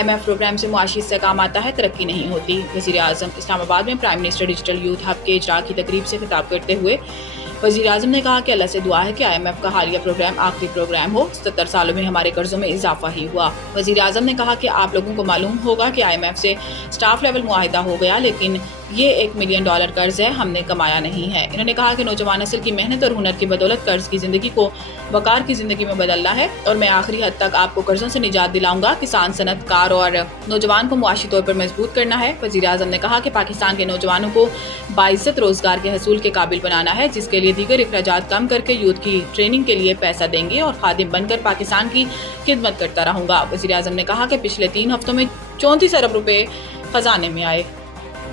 IMF programme से मुआशी इस्तेहकाम आता है, तरक्की नहीं होती। वज़ीर-ए-आज़म इस्लामाबाद में prime minister digital youth hub के इजरा की तकरीब से खिताब करते हुए वज़ीर-ए-आज़म ने कहा कि अल्लाह से दुआ है कि IMF का हालिया प्रोग्राम आखिरी प्रोग्राम हो। 77 सालों में हमारे कर्जों में इजाफा ही हुआ। वज़ीर-ए-आज़म ने कहा कि आप लोगों को मालूम होगा कि IMF से स्टाफ लेवल मुआहिदा हो गया, लेकिन ये $1 मिलियन कर्ज है, हमने कमाया नहीं है। इन्होंने कहा कि नौजवान नस्ल की मेहनत और हुनर की बदौलत कर्ज की जिंदगी को वकार की जिंदगी में बदलना है और मैं आखिरी हद तक आपको कर्जों से निजात दिलाऊंगा। किसान, सनतकार और नौजवान को मुआशी तौर पर मजबूत करना है। वज़ीर-ए-आज़म ने कहा कि पाकिस्तान के नौजवानों को बाइज्जत रोजगार के हसूल के काबिल बनाना है, जिसके लिए दीगर अखराजात कम करके यूथ की ट्रेनिंग के लिए पैसा देंगे और खादिम बनकर पाकिस्तान की खिदमत करता रहूंगा। वज़ीर-ए-आज़म ने कहा कि पिछले 3 हफ्तों में 34 अरब रुपए खजाने में आए।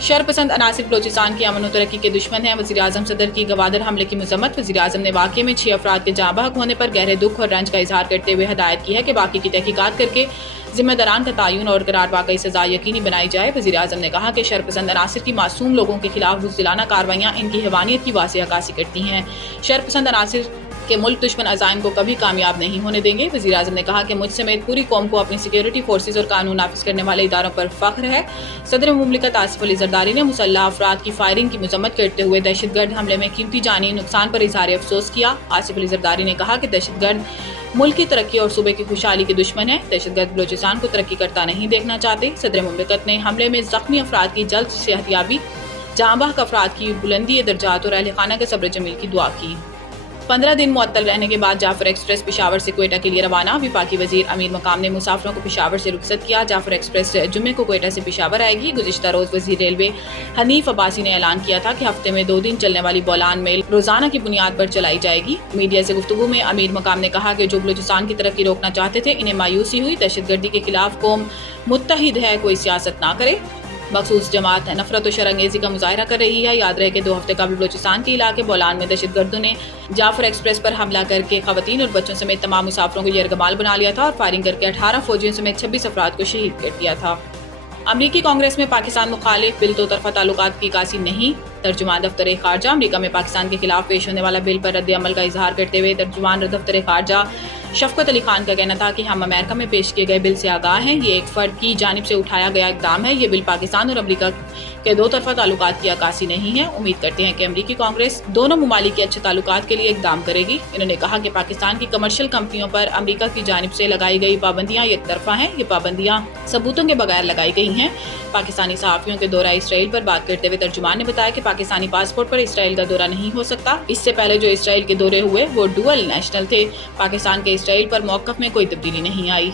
शरपसंद अनासिर बलोचिस्तान की अमन और तरक्की के दुश्मन हैं। वज़ीर-ए-आज़म सदर की गवादर हमले की मजम्मत। वज़ीर-ए-आज़म ने वाक़े में 6 अफराद के जाँ बहक होने पर गहरे दुख और रंज का इजहार करते हुए हदायत की है कि बाकी की तहकीकात करके जिम्मेदारान का तयन और करार वाकई सजा यकीनी बनाई जाए। वज़ीर-ए-आज़म ने कहा कि शरपसंद अनासिर की मासूम लोगों के खिलाफ बुज़दिलाना कार्रवाइयाँ इनकी हैवानियत की वाज़ेह अक्कासी करती हैं। शरपसंद अनासिर के मुल्क दुश्मन अज़ाइम को कभी कामयाब नहीं होने देंगे। वज़ीर-ए-आज़म ने कहा कि मुझ समेत पूरी कौम को अपनी सिक्योरिटी फोर्सेज और कानून नाफिज करने वाले इदारों पर फख्र है। सदर मुमलिकत आसिफ अली ज़रदारी ने मुसल्लह अफराद की फायरिंग की मजम्मत करते हुए दहशतगर्द हमले में कीमती जानी नुकसान पर इजहार अफसोस किया। आसिफ अली ज़रदारी ने कहा कि दहशतगर्द मुल्क की तरक्की और सूबे की खुशहाली के दुश्मन है। दहशतगर्द बलोचिस्तान को तरक्की करता नहीं देखना चाहते। सदर मुमलिकत ने हमले में जख्मी अफराद की जल्द सेहतयाबी, जाँ बहक अफराद की बुलंदी दर्जात और अहल खाना के सब्र जमील की दुआ की। 15 दिन मुअत्तल रहने के बाद जाफर एक्सप्रेस पेशावर से क्वेटा के लिए रवाना। वफाकी वजीर अमीर मकाम ने मुसाफिरों को पेशावर से रुखसत किया। जाफर एक्सप्रेस जुम्मे को क्वेटा से पेशावर आएगी। गुज़िश्ता रोज़ वजीर रेलवे हनीफ अब्बासी ने ऐलान किया था कि हफ्ते में 2 दिन चलने वाली बोलान मेल रोजाना की बुनियाद पर चलाई जाएगी। मीडिया से गुफ्तगू में अमीर मकाम ने कहा कि जो बलूचिस्तान की तरक्की रोकना चाहते थे, इन्हें मायूसी हुई। दहशतगर्दी के खिलाफ कौम मुत्तहिद है, कोई सियासत ना करे। मखसूस जमात नफरत और शरंगेजी का मुजाहरा कर रही है। याद रहे कि 2 हफ्ते कबल बलूचिस्तान के इलाके बोलान में दहशतगर्दों ने जाफर एक्सप्रेस पर हमला करके खवातीन और बच्चों समेत तमाम मुसाफिरों को यरगमाल बना लिया था और फायरिंग करके 18 फौजियों समेत 26 अफराद को शहीद कर दिया था। अमरीकी कांग्रेस में पाकिस्तान मुखालिफ बिल 2 तरफा ताल्लुकात की कासी नहीं। तर्जुमान दफ्तर खारजा अमरीका में पाकिस्तान के खिलाफ पेश होने वाला बिल पर रद्द अमल का इजहार करते हुए तर्जुमान दफ्तर खारजा शफकत अली खान का कहना था कि हम अमेरिका में पेश किए गए बिल से आगाह हैं। ये एक फर्द की जानिब से उठाया गया इकदाम है। ये बिल पाकिस्तान और अमरीका के 2 तरफा ताल्लुकात की अक्कासी नहीं है। उम्मीद करते हैं कि अमरीकी कांग्रेस दोनों ममालिक के अच्छे ताल्लुकात के लिए इकदाम करेगी। इन्होंने कहा कि पाकिस्तान की कमर्शियल कंपनियों पर अमरीका की जानिब से लगाई गई पाबंदियां एक तरफा हैं। ये पाबंदियां सबूतों के बगैर लगाई गई हैं। पाकिस्तानी सहाफ़ियों के दौरा इसराइल पर बात करते हुए तर्जुमान ने बताया कि पाकिस्तानी पासपोर्ट पर इसराइल का दौरा नहीं हो सकता। इससे पहले जो इसराइल के दौरे हुए वो डुअल नेशनल थे। पाकिस्तान के इसराइल पर मौक़िफ़ में कोई तब्दीली नहीं आई।